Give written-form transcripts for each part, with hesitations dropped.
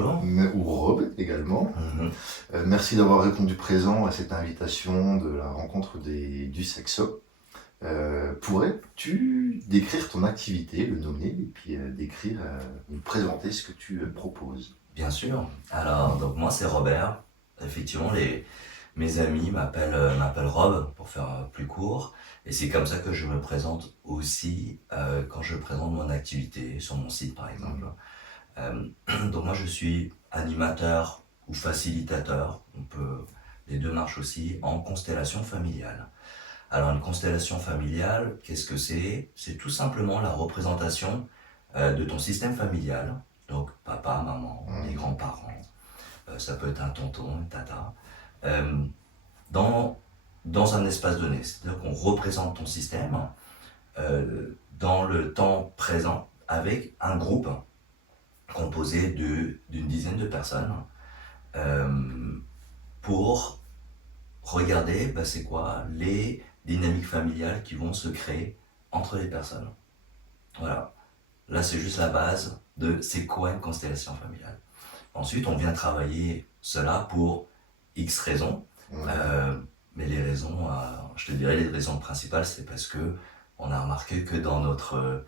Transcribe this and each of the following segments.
bonjour. Ou Rob également. Mhm. Merci d'avoir répondu présent à cette invitation de la rencontre du Sexo. Pourrais-tu décrire ton activité, le nommer, et puis nous présenter ce que tu proposes? Bien sûr. Alors, donc moi c'est Robert. Effectivement, mes amis m'appellent Rob pour faire plus court. Et c'est comme ça que je me présente aussi quand je présente mon activité sur mon site par exemple. Euh, donc moi je suis animateur ou facilitateur, les deux marchent aussi, en constellation familiale. Alors une constellation familiale, qu'est-ce que c'est? C'est tout simplement la représentation de ton système familial, donc papa, maman, les grands-parents, ça peut être un tonton, une tata, euh, dans, dans un espace donné. C'est-à-dire qu'on représente ton système dans le temps présent avec un groupe composé d'une dizaine de personnes euh, pour regarder c'est quoi les dynamiques familiales qui vont se créer entre les personnes. Voilà. Là, c'est juste la base de c'est quoi une constellation familiale. Ensuite, on vient travailler cela pour X raisons. Mais les raisons, je te dirais, les raisons principales, c'est parce que on a remarqué que dans notre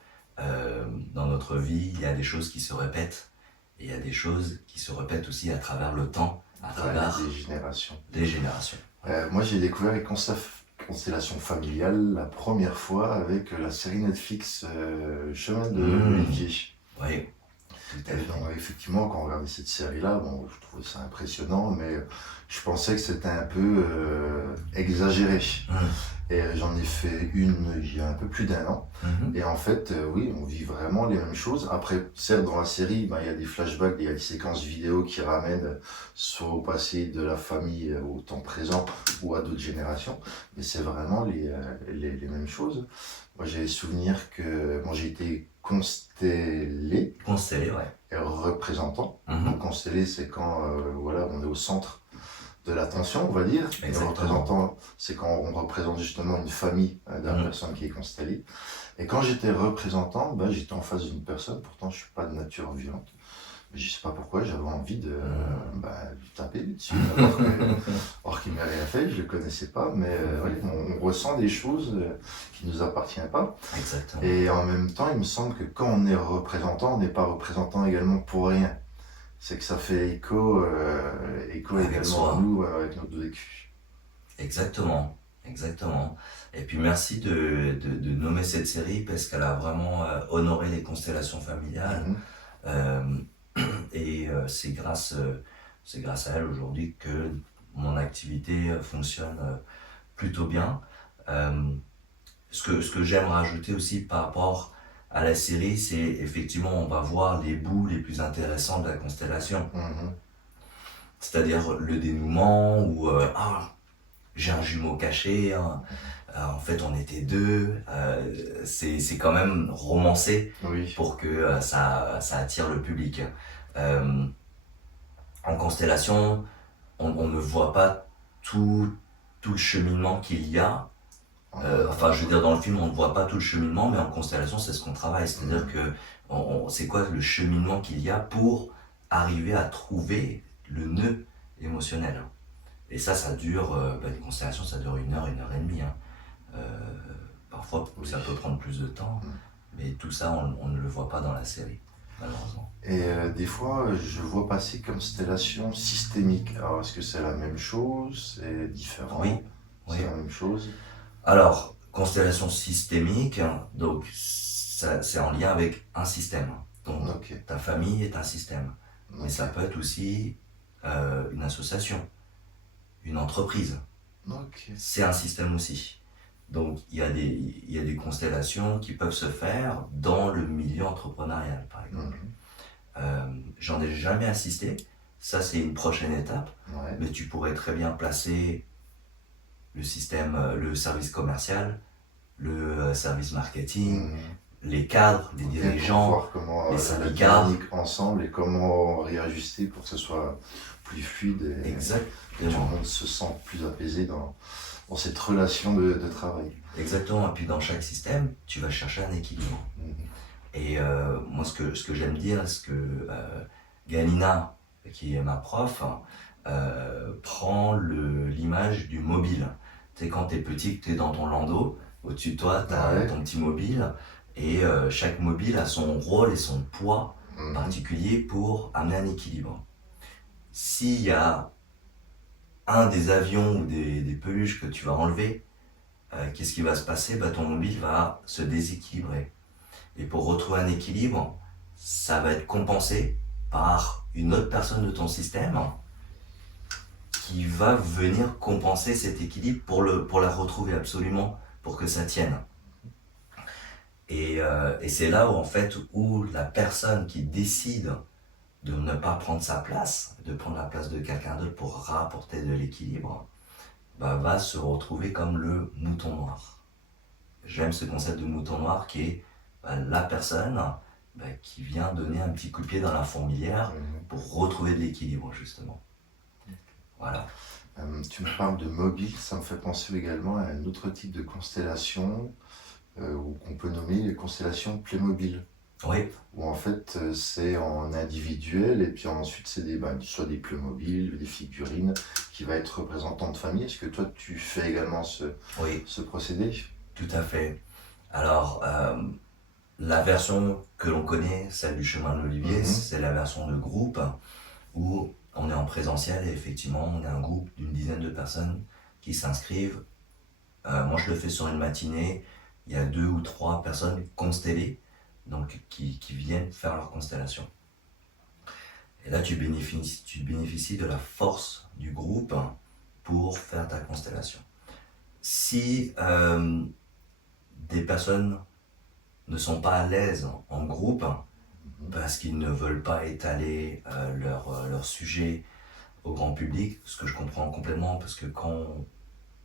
vie, il y a des choses qui se répètent. Et il y a des choses qui se répètent aussi à travers le temps, à travers Des générations. des générations. Moi, j'ai découvert les constellations familiales la première fois avec la série Netflix Chemin de Olivier. Oui, tout à fait. Donc, effectivement, quand on regardait cette série-là, bon, je trouvais ça impressionnant, mais je pensais que c'était un peu exagéré. Et j'en ai fait une il y a un peu plus d'un an. Et en fait, oui, on vit vraiment les mêmes choses. Après, certes, dans la série, il y a des flashbacks, il y a des séquences vidéo qui ramènent soit au passé de la famille, au temps présent ou à d'autres générations. Mais c'est vraiment les mêmes choses. Moi, j'ai souvenir que j'ai été constellé. Constellé, ouais. Et représentant. Donc constellé, c'est quand voilà, on est au centre de l'attention, on va dire. Et représentant, c'est quand on représente justement une famille de la personne qui est constellée. Et quand j'étais représentant, j'étais en face d'une personne, pourtant je suis pas de nature violente. Je sais pas pourquoi, j'avais envie de lui taper dessus, or qu'il m'a rien fait, je le connaissais pas, mais on ressent des choses qui nous appartiennent pas. Exactement. Et en même temps, il me semble que quand on est représentant, on n'est pas représentant également pour rien. C'est que ça fait écho également à nous, avec notre vécu. Exactement, exactement. Et puis merci de nommer cette série parce qu'elle a vraiment honoré les constellations familiales. Et c'est grâce à elle aujourd'hui que mon activité fonctionne plutôt bien. Ce que j'aime rajouter aussi par rapport à la série, c'est effectivement on va voir les bouts les plus intéressants de la constellation. C'est-à-dire le dénouement où j'ai un jumeau caché, en fait on était deux, c'est quand même romancé pour que ça attire le public. En constellation, on ne voit pas tout le cheminement qu'il y a. Je veux dire, dans le film, on ne voit pas tout le cheminement, mais en constellation, c'est ce qu'on travaille. C'est-à-dire que c'est quoi le cheminement qu'il y a pour arriver à trouver le nœud émotionnel. Et ça dure, une constellation, ça dure 1 heure, 1 heure et demie. Parfois, ça peut prendre plus de temps, mais tout ça, on ne le voit pas dans la série, malheureusement. Et des fois, je vois passer constellation systémique. Alors, est-ce que c'est la même chose? C'est différent? Oui. C'est la même chose? Alors, constellation systémique, donc c'est en lien avec un système. Donc, ta famille est un système. Mais ça peut être aussi une association, une entreprise. C'est un système aussi. Donc, il y a des constellations qui peuvent se faire dans le milieu entrepreneurial, par exemple. J'en ai jamais assisté. Ça, c'est une prochaine étape. Mais tu pourrais très bien placer le système, le service commercial, le service marketing, les cadres, les dirigeants, pour voir comment les syndicats. La dynamique ensemble et comment réajuster pour que ce soit plus fluide et que tout le monde se sente plus apaisé dans cette relation de travail. Exactement, et puis dans chaque système, tu vas chercher un équilibre. Et moi, ce que j'aime dire, ce que Galina qui est ma prof, prend l'image du mobile. Tu sais, quand t'es petit, que t'es dans ton landau, au-dessus de toi, t'as Ouais. ton petit mobile, et chaque mobile a son rôle et son poids Mhm. particulier pour amener un équilibre. S'il y a un des avions ou des peluches que tu vas enlever, qu'est-ce qui va se passer? Bah, ton mobile va se déséquilibrer. Et pour retrouver un équilibre, ça va être compensé par une autre personne de ton système qui va venir compenser cet équilibre pour la retrouver absolument, pour que ça tienne. Et c'est là où en fait où la personne qui décide de ne pas prendre sa place, de prendre la place de quelqu'un d'autre pour rapporter de l'équilibre, bah, va se retrouver comme le mouton noir. J'aime ce concept de mouton noir qui est bah, la personne bah, qui vient donner un petit coup de pied dans la fourmilière Mhm. pour retrouver de l'équilibre justement. Voilà. Tu me parles de mobile, ça me fait penser également à un autre type de constellation ou qu'on peut nommer les constellations Playmobil. Oui, Où en fait c'est en individuel et puis ensuite c'est soit des Playmobil, des figurines qui va être représentant de famille. Est-ce que toi tu fais également oui, ce procédé? tout à fait. Alors, la version que l'on connaît, celle du chemin de l'Olivier, Mhm. c'est la version de groupe où on est en présentiel et effectivement on est un groupe d'une dizaine de personnes qui s'inscrivent. Moi je le fais sur une matinée, il y a 2 ou 3 personnes constellées donc qui viennent faire leur constellation. Et là tu bénéficies de la force du groupe pour faire ta constellation. Si des personnes ne sont pas à l'aise en groupe Mhm. parce qu'ils ne veulent pas étaler leur sujet au grand public, ce que je comprends complètement parce que quand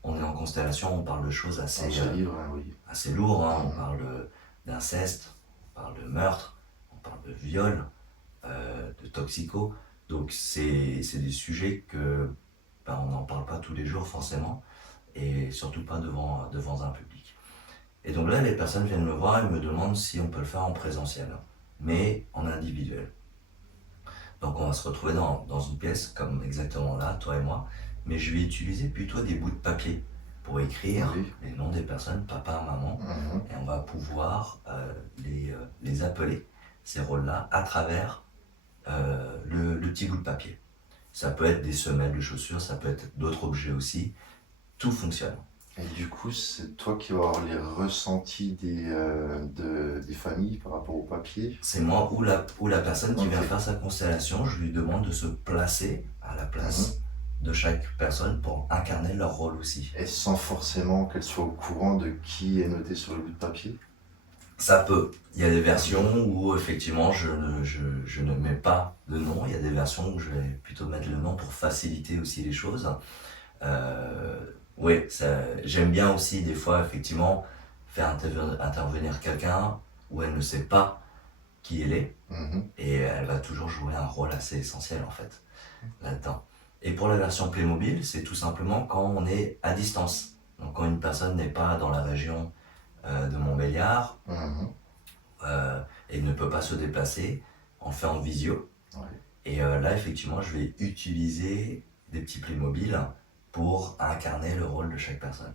on est en constellation, on parle de choses On se livre, hein, oui. assez lourdes, hein. On Mhm. parle d'inceste, on parle de meurtre, on parle de viol, de toxico. Donc c'est des sujets que ben, on n'en parle pas tous les jours forcément et surtout pas devant un public. Et donc là, les personnes viennent me voir et me demandent si on peut le faire en présentiel, mais en individuel. Donc on va se retrouver dans une pièce comme exactement là, toi et moi, mais je vais utiliser plutôt des bouts de papier pour écrire Oui. les noms des personnes, papa, maman, Mhm. et on va pouvoir les appeler, ces rôles-là, à travers le petit bout de papier. Ça peut être des semelles de chaussures, ça peut être d'autres objets aussi, tout fonctionne. Et du coup, c'est toi qui vas avoir les ressentis des familles par rapport au papier. C'est moi ou la personne qui vient Ok. faire sa constellation, je lui demande de se placer à la Mhm. place de chaque personne pour incarner leur rôle aussi. Et sans forcément qu'elle soit au courant de qui est noté sur le bout de papier. Ça peut. Il y a des versions où effectivement je ne mets pas de nom. Il y a des versions où je vais plutôt mettre le nom pour faciliter aussi les choses. Euh, oui, j'aime bien aussi des fois effectivement faire intervenir quelqu'un où elle ne sait pas qui elle est Mhm. et elle va toujours jouer un rôle assez essentiel en fait là-dedans. Et pour la version Playmobil, c'est tout simplement quand on est à distance. Donc quand une personne n'est pas dans la région de Montbéliard, Mhm. et ne peut pas se déplacer, on le fait en visio. Ouais. Et là, effectivement, je vais utiliser des petits Playmobil pour incarner le rôle de chaque personne.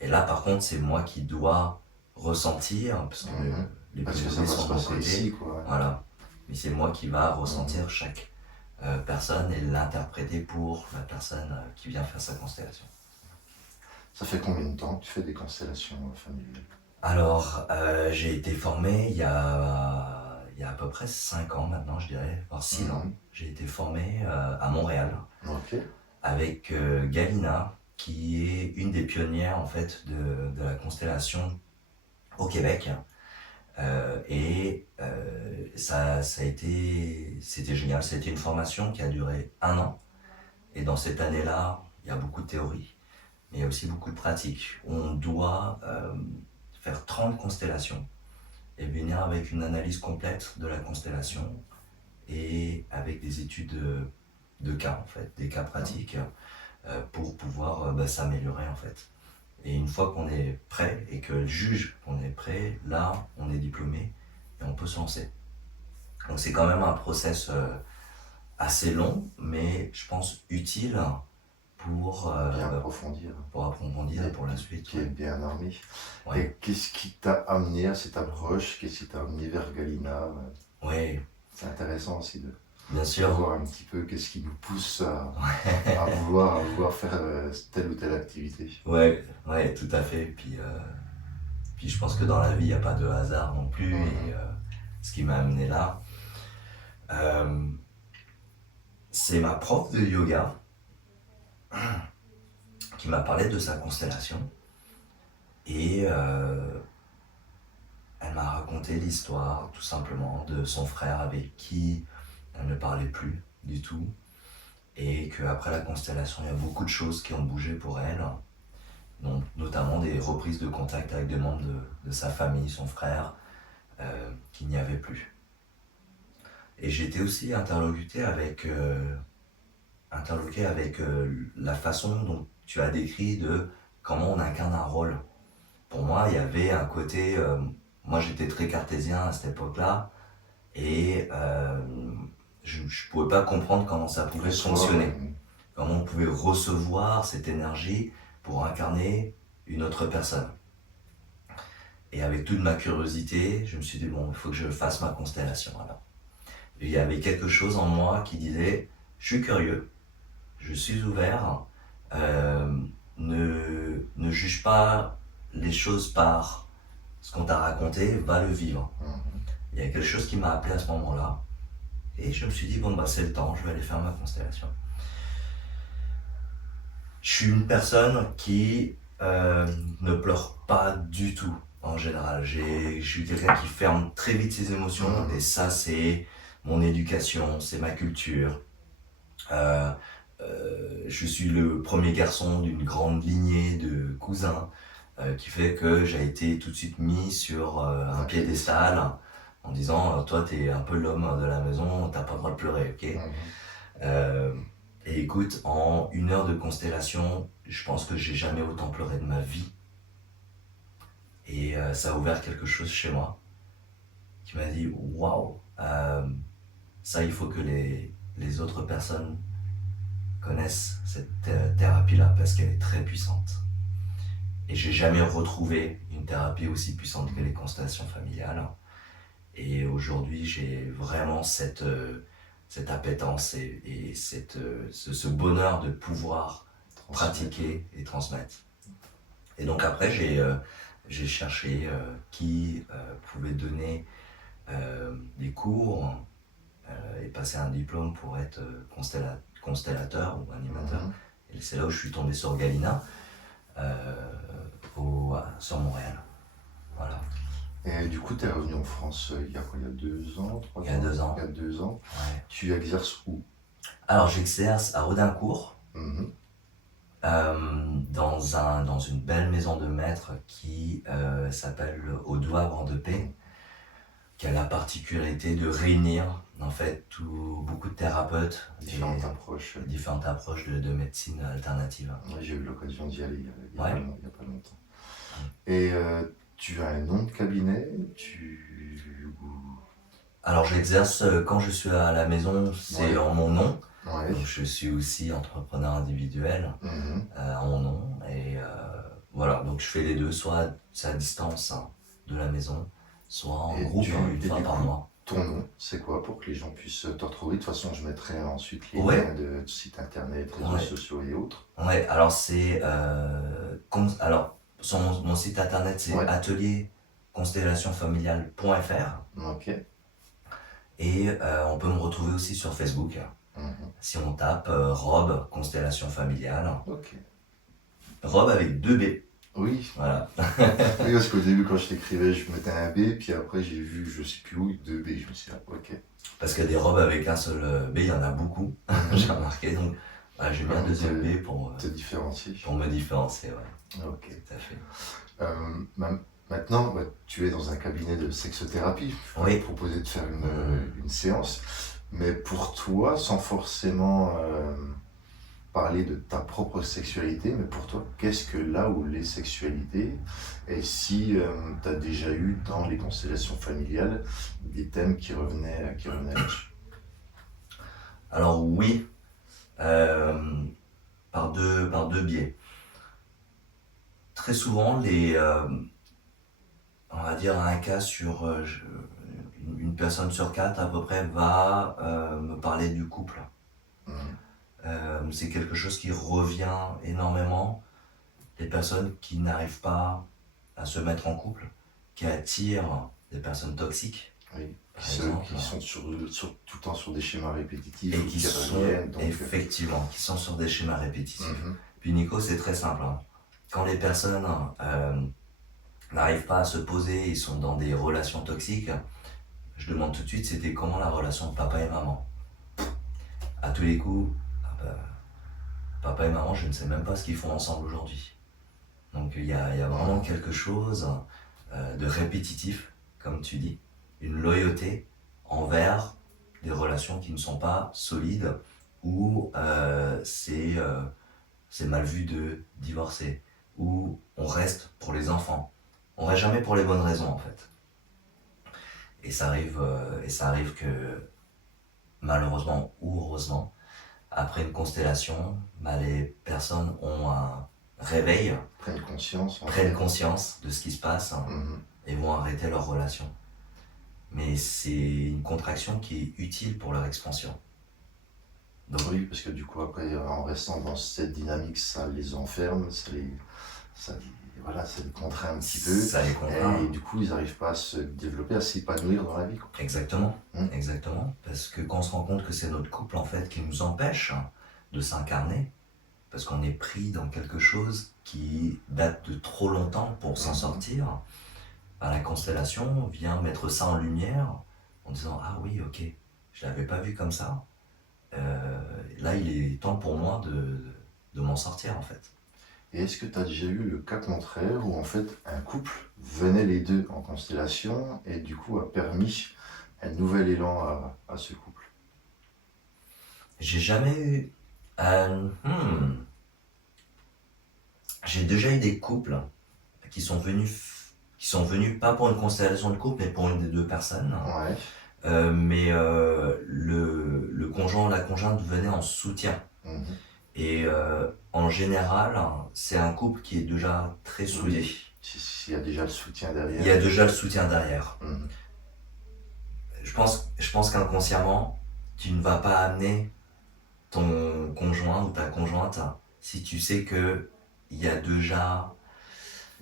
Et là, par contre, c'est moi qui dois ressentir, parce que Mhm. les Parce que ça Playmobil va sont se de mon passer ici, côté. quoi. Voilà. Mais c'est moi qui va Mhm. ressentir chaque personne et l'interpréter pour la personne qui vient faire sa constellation. Ça fait combien de temps que tu fais des constellations familiales? Alors, j'ai été formé il y a à peu près 5 ans maintenant, je dirais, voire 6 ans. Mhm. J'ai été formé à Montréal Ok. avec Galina, qui est une des pionnières en fait de la constellation au Québec. Ça a été, c'était génial. C'était une formation qui a duré 1 an. Et dans cette année-là, il y a beaucoup de théorie, mais il y a aussi beaucoup de pratique. On doit faire 30 constellations et venir avec une analyse complète de la constellation et avec des études de cas en fait, des cas pratiques pour pouvoir s'améliorer en fait. Et une fois qu'on est prêt et que le juge qu'on est prêt, là on est diplômé et on peut se lancer. Donc c'est quand même un process assez long, mais je pense utile pour, Bien approfondir pour approfondir et pour la suite. qui est bien armé. Ouais, Et qu'est-ce qui t'a amené à cette approche? Qu'est-ce qui t'a amené vers Galina? ouais, C'est intéressant aussi bien de sûr. voir un petit peu qu'est-ce qui nous pousse à vouloir faire telle ou telle activité. Ouais, ouais, tout à fait. Puis je pense que dans la vie, il n'y a pas de hasard non plus. Et Mhm. ce qui m'a amené là, euh, c'est ma prof de yoga qui m'a parlé de sa constellation. Et elle m'a raconté l'histoire, tout simplement, de son frère avec qui elle ne parlait plus du tout. Et qu'après la constellation, il y a beaucoup de choses qui ont bougé pour elle. Donc, notamment des reprises de contact avec des membres de sa famille, son frère, qu'il n'y avait plus. Et j'ai été aussi interloqué avec la façon dont tu as décrit de comment on incarne un rôle. Pour moi, il y avait un côté. Moi, j'étais très cartésien à cette époque-là et je ne pouvais pas comprendre comment ça pouvait Recevoir, fonctionner. Comment on pouvait recevoir cette énergie pour incarner une autre personne. Et avec toute ma curiosité, je me suis dit, bon, il faut que je fasse ma constellation alors. Et il y avait quelque chose en moi qui disait, je suis curieux, je suis ouvert, euh, ne juge pas les choses par ce qu'on t'a raconté, va le vivre. Il y a quelque chose qui m'a appelé à ce moment-là. Et je me suis dit, bon, bah, c'est le temps, je vais aller faire ma constellation. Je suis une personne qui ne pleure pas du tout, en général. Je suis quelqu'un qui ferme très vite ses émotions, et ça, c'est mon éducation, c'est ma culture. Euh, je suis le premier garçon d'une grande lignée de cousins, qui fait que j'ai été tout de suite mis sur un piédestal en disant toi t'es un peu l'homme de la maison, t'as pas le droit de pleurer, ok. Euh, et écoute, en 1 heure de constellation, je pense que j'ai jamais autant pleuré de ma vie. Et ça a ouvert quelque chose chez moi qui m'a dit waouh, ça il faut que les autres personnes connaissent cette thérapie-là parce qu'elle est très puissante. Et j'ai jamais retrouvé une thérapie aussi puissante que les constellations familiales. Et aujourd'hui, j'ai vraiment cette appétence et ce bonheur de pouvoir pratiquer et transmettre. Et donc après, j'ai cherché qui pouvait donner des cours et passer un diplôme pour être constellateur ou animateur. Et c'est là où je suis tombé sur Galina, sur Montréal. Voilà. Et du coup, tu es revenu en France il y a quoi, il y a 2 ans, 3 ans? Il y a 2 ans. Il y a 2 ans. Ouais. Tu exerces où? Alors j'exerce à Audincourt, Mhm. dans une belle maison de maître qui s'appelle Au Douavre de Paix, qui a la particularité de réunir en fait beaucoup de thérapeutes, Différentes approches. différentes approches de médecine alternative. Ouais, j'ai eu l'occasion d'y aller il y a Ouais. pas longtemps. Et tu as un nom de cabinet? Alors j'exerce quand je suis à la maison, c'est Ouais. en mon nom. Ouais. Donc, je suis aussi entrepreneur individuel Mhm. en mon nom. Et voilà, donc je fais les deux, soit c'est à distance de la maison, soit en Et groupe une fois par mois. Ton nom, c'est quoi pour que les gens puissent te retrouver? De toute façon, je mettrai ensuite les Ouais. liens de site internet, réseaux Ouais. sociaux et autres. Ouais, alors c'est. Alors, sur mon site internet, c'est Ouais. atelierconstellationfamiliale.fr. Ok. Et on peut me retrouver aussi sur Facebook. Mhm. Si on tape Rob Constellation Familiale. Ok. Rob avec 2 B. Oui. Voilà. Oui, parce qu'au début, quand je t'écrivais, je mettais un B, puis après, j'ai vu, je sais plus où, 2 B. Je me suis dit, ah, ok. Parce que des robes avec un seul B, il y en a beaucoup. J'ai remarqué. Donc, j'ai mis un deuxième B pour te différencier. Pour me différencier, ouais. Ok. Tout à fait. Maintenant, tu es dans un cabinet de sexothérapie. Je pourrais te proposer de faire une séance. Mais pour toi, sans forcément parler de ta propre sexualité, mais pour toi, qu'est-ce que là où les sexualités? Et si tu as déjà eu dans les constellations familiales des thèmes qui revenaient là-dessus? Alors oui, euh, par deux biais. Très souvent, on va dire un cas sur une personne sur quatre à peu près va me parler du couple. Mhm. C'est quelque chose qui revient énormément. Les personnes qui n'arrivent pas à se mettre en couple, qui attirent des personnes toxiques, Oui. par Ceux exemple, qui sont tout le temps sur des schémas répétitifs et ou qui qui sont reviennent. effectivement, qui sont sur des schémas répétitifs. Mhm. Puis Nico, c'est très simple, hein. Quand les personnes n'arrivent pas à se poser, ils sont dans des relations toxiques, je demande tout de suite c'était comment la relation de papa et maman. À tous les coups, ah bah, papa et maman, je ne sais même pas ce qu'ils font ensemble aujourd'hui. Donc il y a vraiment Mhm. quelque chose de répétitif, comme tu dis, une loyauté envers des relations qui ne sont pas solides où c'est mal vu de divorcer, où on reste pour les enfants. On reste jamais pour les bonnes raisons en fait. Et ça arrive que malheureusement ou heureusement, après une constellation, bah, les personnes ont un réveil, Prennent conscience en prennent fait. conscience de ce qui se passe, hein, Mhm. et vont arrêter leur relation. Mais c'est une contraction qui est utile pour leur expansion. Donc Oui, parce que du coup, après, en restant dans cette dynamique, ça les enferme, ça les, voilà, ça les contraint un petit peu. ça les Et contraint. du coup, ils n'arrivent pas à se développer, à s'épanouir dans la vie, quoi. Exactement, Mm. exactement. Parce que quand on se rend compte que c'est notre couple en fait qui nous empêche de s'incarner, parce qu'on est pris dans quelque chose qui date de trop longtemps pour s'en Mhm. sortir, bah, la constellation vient mettre ça en lumière en disant ah oui ok, je l'avais pas vu comme ça. Là il est temps pour moi de m'en sortir en fait. Et est-ce que tu as déjà eu le cas contraire où en fait un couple venait les deux en constellation et du coup a permis un nouvel élan à ce couple? J'ai jamais eu. euh, hmm, j'ai déjà eu des couples qui sont venus pas pour une constellation de couple mais pour une des deux personnes. Ouais. Mais le conjoint ou la conjointe venait en soutien. Mhm. Et en général, c'est un couple qui est déjà très soudé. Oui. S'il y a déjà le soutien Il y a derrière. déjà le soutien derrière. Mhm. Je pense qu'inconsciemment, tu ne vas pas amener ton conjoint ou ta conjointe si tu sais que il y a déjà,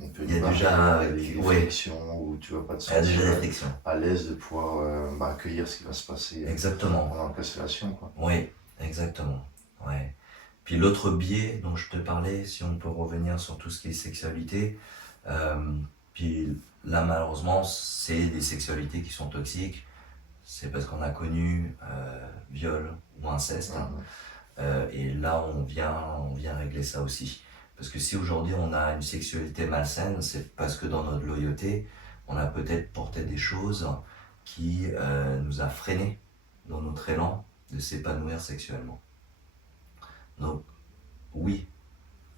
Un peu il y une a barrière, déjà, il y a des ouais, frictions où tu vas pas te il y a déjà sentir des frictions. à l'aise de pouvoir accueillir ce qui va se passer Exactement. pendant la constellation, quoi. Oui, exactement. Ouais. Puis l'autre biais dont je te parlais, si on peut revenir sur tout ce qui est sexualité, euh, puis là malheureusement c'est des sexualités qui sont toxiques, c'est parce qu'on a connu viol ou inceste, Mhm. et là on vient régler ça aussi. Parce que si aujourd'hui on a une sexualité malsaine, c'est parce que dans notre loyauté, on a peut-être porté des choses qui nous a freinés dans notre élan de s'épanouir sexuellement. Donc oui,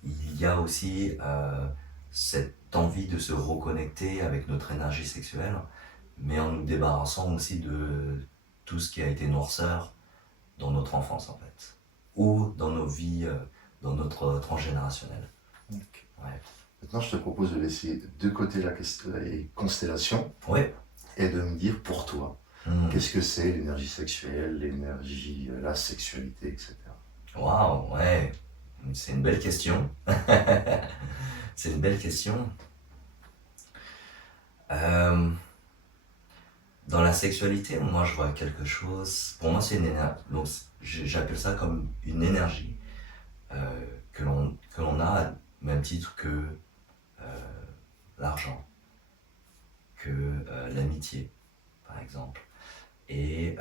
il y a aussi cette envie de se reconnecter avec notre énergie sexuelle, mais en nous débarrassant aussi de tout ce qui a été noirceur dans notre enfance en fait, ou dans nos vies, dans notre transgénérationnel. Ok. Ouais. Maintenant, je te propose de laisser de côté les constellations Ouais. et de me dire pour toi, Hmm. qu'est-ce que c'est l'énergie sexuelle, l'énergie, la sexualité, etc. Waouh, ouais. C'est une belle question. C'est une belle question. Euh, Dans la sexualité, moi je vois quelque chose. Pour moi, c'est une énergie. Donc, j'appelle ça comme une énergie que l'on a, au même titre que l'argent, que l'amitié, par exemple. Et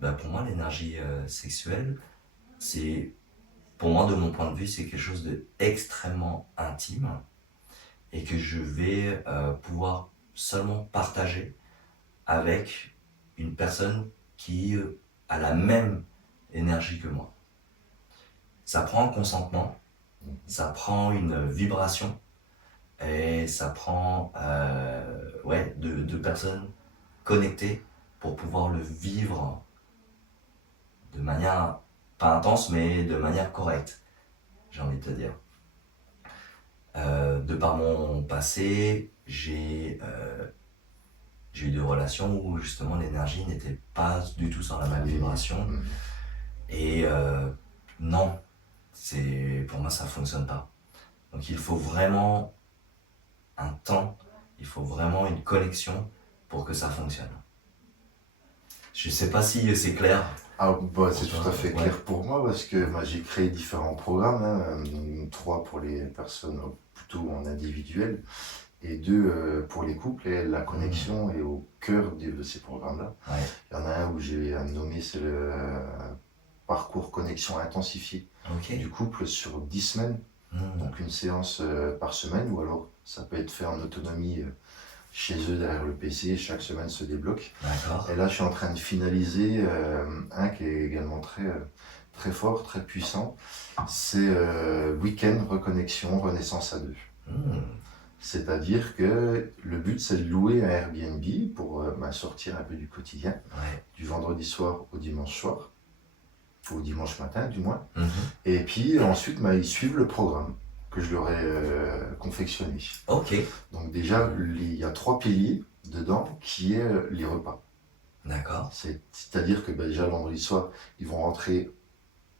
bah, pour moi, l'énergie sexuelle, c'est, pour moi, de mon point de vue, c'est quelque chose d'extrêmement intime et que je vais pouvoir seulement partager avec une personne qui a la même énergie que moi. Ça prend un consentement, ça prend une vibration et ça prend ouais, deux personnes connectées pour pouvoir le vivre de manière, pas intense, mais de manière correcte, j'ai envie de te dire. De par mon passé, j'ai eu des relations où justement l'énergie n'était pas du tout sur la même vibration. Et non, pour moi ça fonctionne pas. Donc il faut vraiment un temps, il faut vraiment une connexion pour que ça fonctionne. Je sais pas si c'est clair. Ah, bah, c'est tout toi. à fait Ouais. clair pour moi parce que bah, j'ai créé différents programmes, hein, 3 pour les personnes plutôt en individuel et 2 pour les couples. Et la connexion est au cœur de ces programmes-là. Ouais. Il y en a un où j'ai nommé, c'est le parcours connexion intensifié Ok. du couple sur 10 semaines. Donc une séance par semaine, ou alors ça peut être fait en autonomie chez eux derrière le PC, chaque semaine se débloque. D'accord. Et là, je suis en train de finaliser un qui est également très fort, très puissant. C'est Week-end Reconnexion Renaissance à deux. C'est-à-dire que le but, c'est de louer un Airbnb pour sortir un peu du quotidien, du vendredi soir au dimanche soir, au dimanche matin du moins. Et puis ensuite, ils suivent le programme que je leur ai confectionné. Ok. Donc déjà, il y a 3 piliers dedans qui est les repas. D'accord. C'est-à-dire que déjà le vendredi soir, ils vont rentrer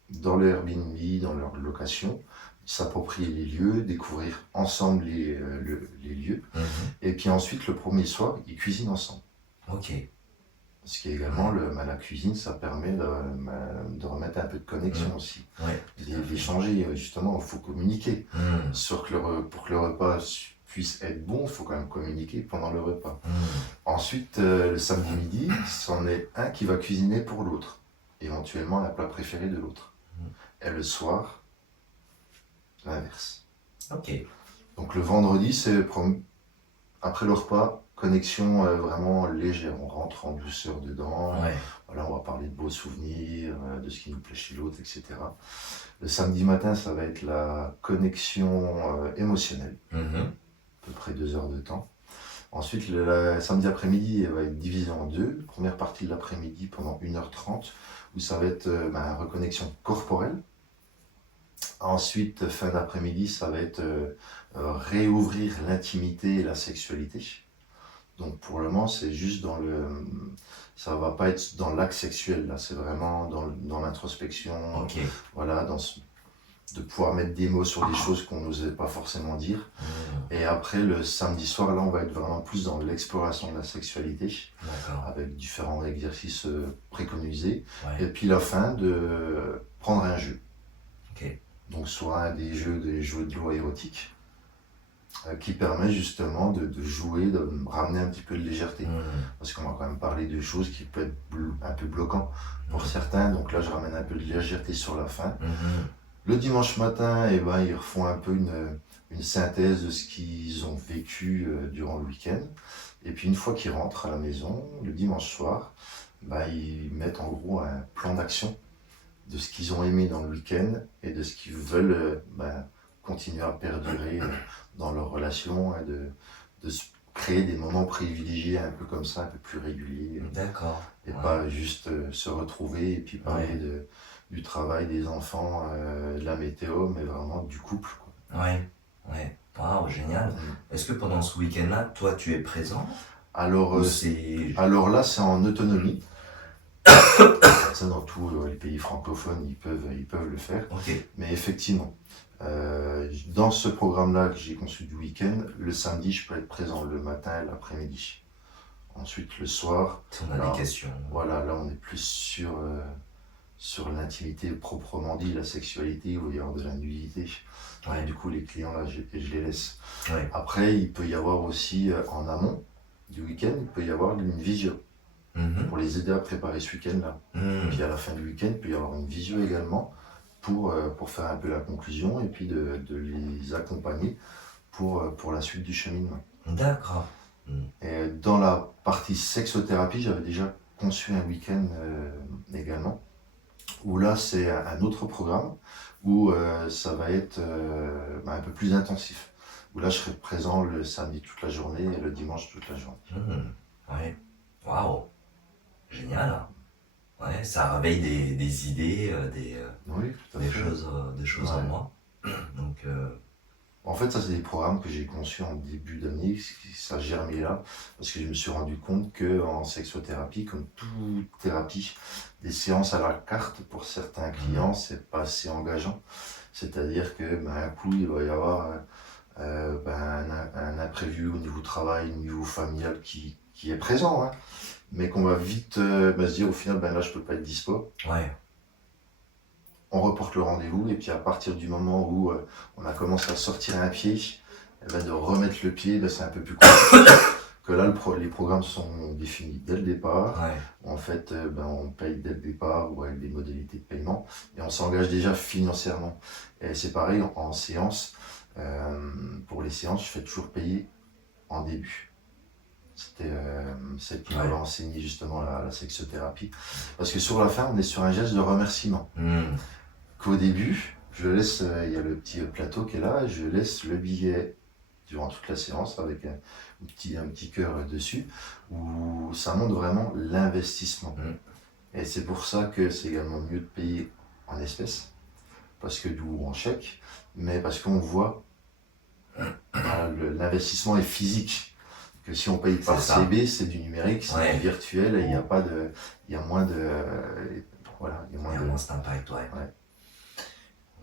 dans le Airbnb, dans leur location, s'approprier les lieux, découvrir ensemble les lieux. Et puis ensuite, le premier soir, ils cuisinent ensemble. Ok. Ce qui est également, la cuisine, ça permet de remettre un peu de connexion aussi. D'échanger, justement, il faut communiquer. Pour que le repas puisse être bon, il faut quand même communiquer pendant le repas. Ensuite, le samedi midi, c'en est un qui va cuisiner pour l'autre, éventuellement un plat préféré de l'autre. Et le soir, l'inverse. Ok. Donc le vendredi, c'est après le repas, connexion vraiment légère. On rentre en douceur dedans. Voilà, on va parler de beaux souvenirs, de ce qui nous plaît chez l'autre, etc. Le samedi matin, ça va être la connexion émotionnelle. À peu près 2 heures de temps. Ensuite, le samedi après-midi, elle va être divisée en 2. Première partie de l'après-midi pendant 1h30, où ça va être reconnexion corporelle. Ensuite, fin d'après-midi, ça va être réouvrir l'intimité et la sexualité. Donc pour le moment, c'est juste ça va pas être dans l'acte sexuel, là, c'est vraiment dans l'introspection. Voilà, de pouvoir mettre des mots sur des choses qu'on n'osait pas forcément dire. Et après, le samedi soir, là, on va être vraiment plus dans l'exploration de la sexualité, avec différents exercices préconisés. Et puis la fin, de prendre un jeu. Donc soit des jeux de loi érotique, qui permet justement de jouer, de ramener un petit peu de légèreté. Parce qu'on va quand même parler de choses qui peuvent être un peu bloquantes pour certains. Donc là, je ramène un peu de légèreté sur la fin. Le dimanche matin, ils refont un peu une synthèse de ce qu'ils ont vécu durant le week-end. Et puis une fois qu'ils rentrent à la maison, le dimanche soir, ils mettent en gros un plan d'action de ce qu'ils ont aimé dans le week-end et de ce qu'ils veulent continuer à perdurer dans leur relation, et de se créer des moments privilégiés un peu comme ça, un peu plus réguliers. Et pas juste se retrouver et puis parler du travail, des enfants, de la météo, mais vraiment du couple. Wow, génial. Est-ce que pendant ce week-end-là, toi, tu es présent? Alors là, c'est en autonomie. Ça, dans tous les pays francophones, ils peuvent le faire. Mais effectivement, dans ce programme-là que j'ai conçu du week-end, le samedi, je peux être présent le matin et l'après-midi. Ensuite, le soir, on a des questions. Voilà, là, on est plus sur l'intimité proprement dit, la sexualité, où il y a de la nudité. Et du coup, les clients, là, je les laisse. Après, il peut y avoir aussi, en amont du week-end, il peut y avoir une visio. Pour les aider à préparer ce week-end-là. Puis à la fin du week-end, il peut y avoir une visio également pour faire un peu la conclusion et puis de les accompagner pour la suite du cheminement. D'accord. Et dans la partie sexothérapie, j'avais déjà conçu un week-end également, où là c'est un autre programme, où ça va être un peu plus intensif. Où là je serai présent le samedi toute la journée et le dimanche toute la journée. Waouh. Génial. ouais, ça réveille des idées, Oui, tout à fait. des choses en Ouais. moi. Donc, En fait, ça, c'est des programmes que j'ai conçus en début d'année, ça a germé là, parce que je me suis rendu compte que en sexothérapie, comme toute thérapie, des séances à la carte pour certains clients, mhm, c'est pas assez engageant. C'est-à-dire que ben, un coup, il va y avoir ben, un imprévu au niveau travail, au niveau familial qui est présent, hein, mais qu'on va vite ben, se dire au final, ben là, je peux pas être dispo. ouais, On reporte le rendez-vous et puis à partir du moment où on a commencé à sortir un pied, eh ben, de remettre le pied, ben, c'est un peu plus compliqué. Que là, les programmes sont définis dès le départ. ouais, En fait, ben, on paye dès le départ ou avec des modalités de paiement et on s'engage déjà financièrement. Et c'est pareil en séance. Pour les séances, je fais toujours payer en début. C'était celle qui m'avait ouais. enseigné justement la sexothérapie. Parce que sur la fin, on est sur un geste de remerciement. Hmm, Qu'au début, je laisse, il y a le petit plateau qui est là, je laisse le billet durant toute la séance avec un petit cœur dessus, où ça montre vraiment l'investissement. hmm, Et c'est pour ça que c'est également mieux de payer en espèces, parce que d'où en chèque, mais parce qu'on voit voilà, l'investissement est physique. Que si on paye c'est par ça. CB, c'est du numérique, c'est du Ouais, virtuel, et il n'y a pas de, il y a moins de, voilà, il y a il moins y a de, moins cet impact, ouais. ouais.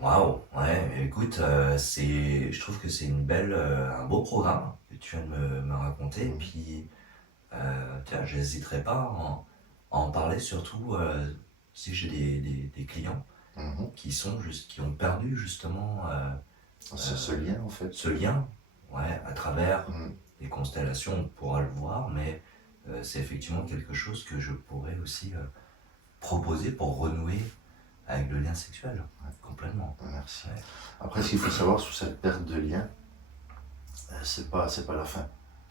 Waouh, ouais, écoute, je trouve que c'est un beau programme que tu viens de me raconter. Et Mhm. puis, tiens, j'hésiterai pas à en parler, surtout si j'ai des clients Mhm. qui ont perdu justement Ce lien en fait. ce lien, ouais, à travers Mhm. les constellations, on pourra le voir, mais c'est effectivement quelque chose que je pourrais aussi proposer pour renouer avec le lien sexuel, complètement. Merci. Ouais. Après, ce qu'il faut savoir sur cette perte de lien, c'est pas la fin.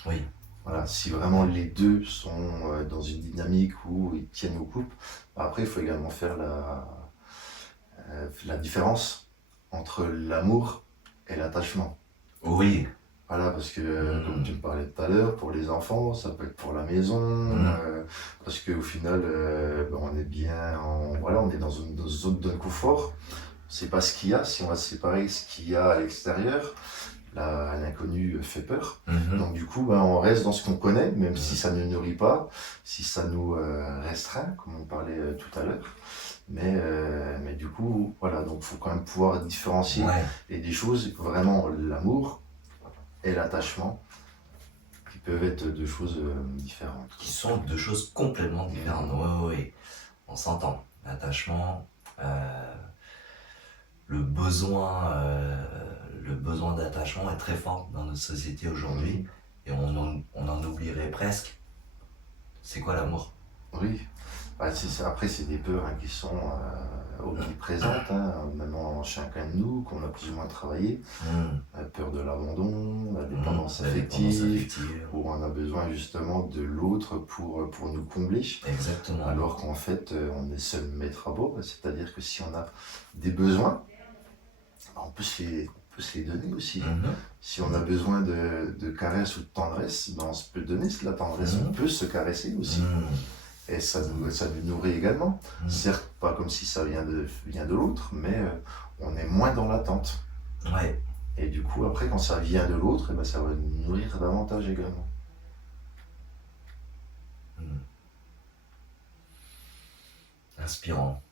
Oui, Voilà, si vraiment les deux sont dans une dynamique où ils tiennent au couple, après, il faut également faire la différence entre l'amour et l'attachement. oui, Voilà, parce que comme tu hmm, me parlais tout à l'heure, pour les enfants, ça peut être pour la maison, hmm, parce qu'au final, ben, on est bien, voilà, on est dans une zone de confort. On ne sait pas ce qu'il y a, si on va se séparer, ce qu'il y a à l'extérieur. L'inconnu fait peur. mhm, Donc du coup, ben, on reste dans ce qu'on connaît, même si hmm. ça ne nourrit pas, si ça nous restreint, comme on parlait tout à l'heure. Mais du coup, voilà, donc il faut quand même pouvoir différencier Ouais, les des choses, vraiment l'amour et l'attachement, qui peuvent être deux choses différentes. qui sont deux choses complètement différentes. Mhm. Oui, oui, oui, on s'entend. L'attachement, euh, le besoin d'attachement est très fort dans notre société aujourd'hui Mhm. et on en oublierait presque. C'est quoi l'amour? Oui, bah, après c'est des peurs hein, qui sont omniprésentes, hein, même en chacun de nous, qu'on a plus ou moins travaillé. Hmm, La peur de l'abandon, la dépendance la dépendance affective, affective. où on a besoin justement de l'autre pour nous combler, Exactement. alors qu'en fait on est seul maître à bord, c'est-à-dire que si on a des besoins, bah, on peut se les donner aussi. Mhm, Si on a besoin de caresses ou de tendresse, ben on se peut donner de la tendresse, on mhm, peut se caresser aussi. hmm, Et ça nous nourrit également. hmm. Certes, pas comme si ça vient de l'autre, mais on est moins dans l'attente. Ouais. Et du coup, après, quand ça vient de l'autre, eh ben, ça va nous nourrir davantage également. Hmm. Inspirant.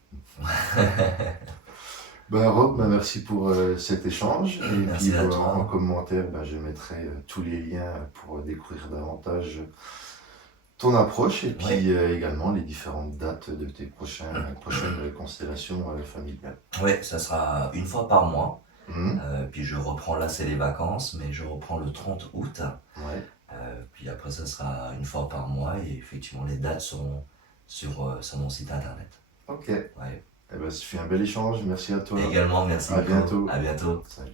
Ben, Rob, ben, merci pour cet échange. Et puis Merci à en toi. commentaire, ben, je mettrai tous les liens pour découvrir davantage ton approche et Ouais. puis également les différentes dates de tes prochaines constellations familiales. Ouais, ça sera une fois par mois. Mhm. Puis je reprends là, c'est les vacances, mais je reprends le 30 août. Ouais, Puis après, ça sera une fois par mois et effectivement, les dates seront sur mon site internet. ok. Ouais. Eh ben, ce fut un bel échange. Merci à toi. Également, merci À beaucoup. bientôt. À bientôt. Salut.